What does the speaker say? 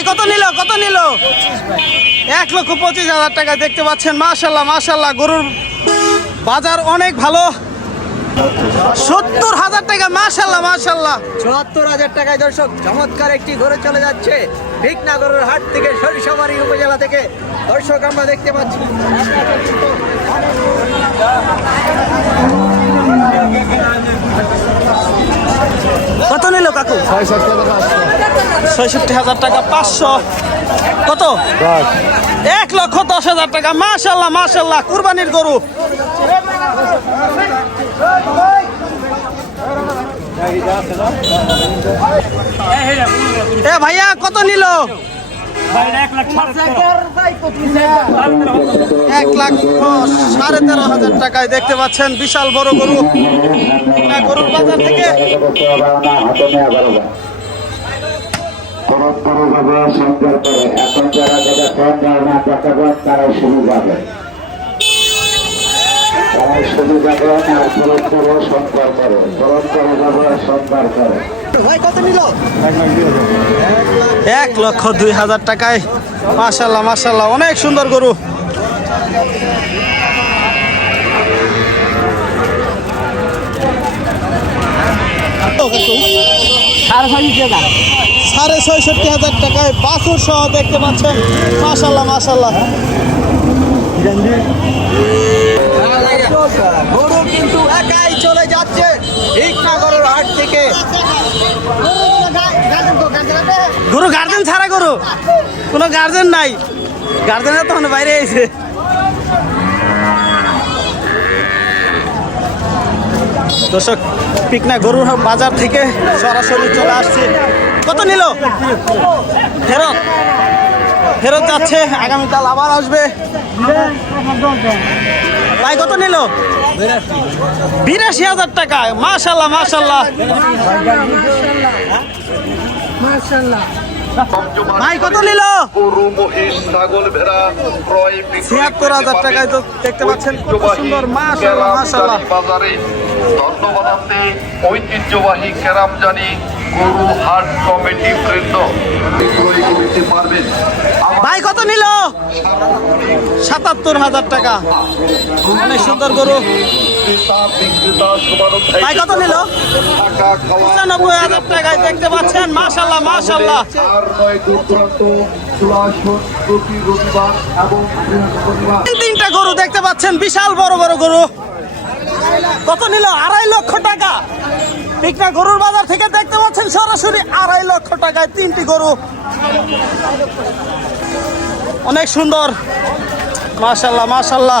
ভাই কত নিল কত নিল? এক লক্ষ পঁচিশ হাজার টাকা দেখতে পাচ্ছেন মাশাল্লাহ মাশাল্লাহ গরুর বাজার অনেক ভালো। সত্তর হাজার টাকা মাশাল্লাহ মাশাল্লাহ। চুয়াত্তর হাজার টাকায় দর্শক চমৎকার একটি ঘরে চলে যাচ্ছে ভিকনাগরের হাট থেকে সরিষাবাড়ি উপজেলা থেকে। দর্শক আমরা দেখতে পাচ্ছি। কত নিল কাকু? ছয়ষট্টি হাজার টাকা পাঁচশো। কত? এক লক্ষ দশ হাজার টাকা। মাশাল্লাহ মাশাল্লাহ কুরবানির গরু। এ ভাইয়া কত নিল? এক লাখ সাড়ে তেরো হাজার টাকায় দেখতে পাচ্ছেন বিশাল বড় গরু। গরুর বাজার থেকে পরস্পরভাবে সংযোগ করে। এখন যারা যারা সঞ্চার না দেখাবেন তারাই শুরু যাবে। তারাই শুরু আর পরস্পর করে। পরস্পরভাবে সংস্কার করে। ভাই কত নিল? এক লক্ষ দুই হাজার টাকায়। মাশাল্লাহ মাশাল্লাহ অনেক সুন্দর গরু। সাড়ে ছয়ষট্টি হাজার টাকায় বাছুর সহ দেখতে পাচ্ছেন। মাশাল্লাহ মাশাল্লাহ গরু কিন্তু একাই চলে যাচ্ছে ভিকনাগরের হাট থেকে। গরু গার্জেন ছাড়া গরু? কোনো গার্জেন নাই। গার্জেনের তখন বাইরে এসে দর্শক, পিকনা গরুর বাজার থেকে সরাসরি চলে আসছে। কত নিল? ফেরত। ফেরত যাচ্ছে, আগামীকাল আবার আসবে। ভাই কত নিল? বিরাশি হাজার টাকা। মাশাল্লাহ মাশাল্লাহ। ভাই, কত নিল? ক্রয় ছিয়াত্তর হাজার টাকায় তো দেখতে পাচ্ছেন, কত সুন্দর মাশাল্লাহ কেরামজানি মাশাল্লাহ বাজারে ধন্যবাদ আপনি ঐতিহ্যবাহী কেরামজানি গরু হাট কমিটি বৃন্দ বিক্রয় করতে পারবেন ভাই, কত নিল? সাতাত্তর হাজার টাকা। অনেক সুন্দর গরু। কত দেখতে পাচ্ছেন তিনটা গরু দেখতে পাচ্ছেন, বিশাল বড় বড় গরু। কত নিল? আড়াই লক্ষ টাকা। পিকনা গরুর বাজার থেকে দেখতে পাচ্ছেন, সরাসরি আড়াই লক্ষ টাকায় তিনটি গরু। অনেক সুন্দর। মাশাল্লাহ মাশাল্লাহ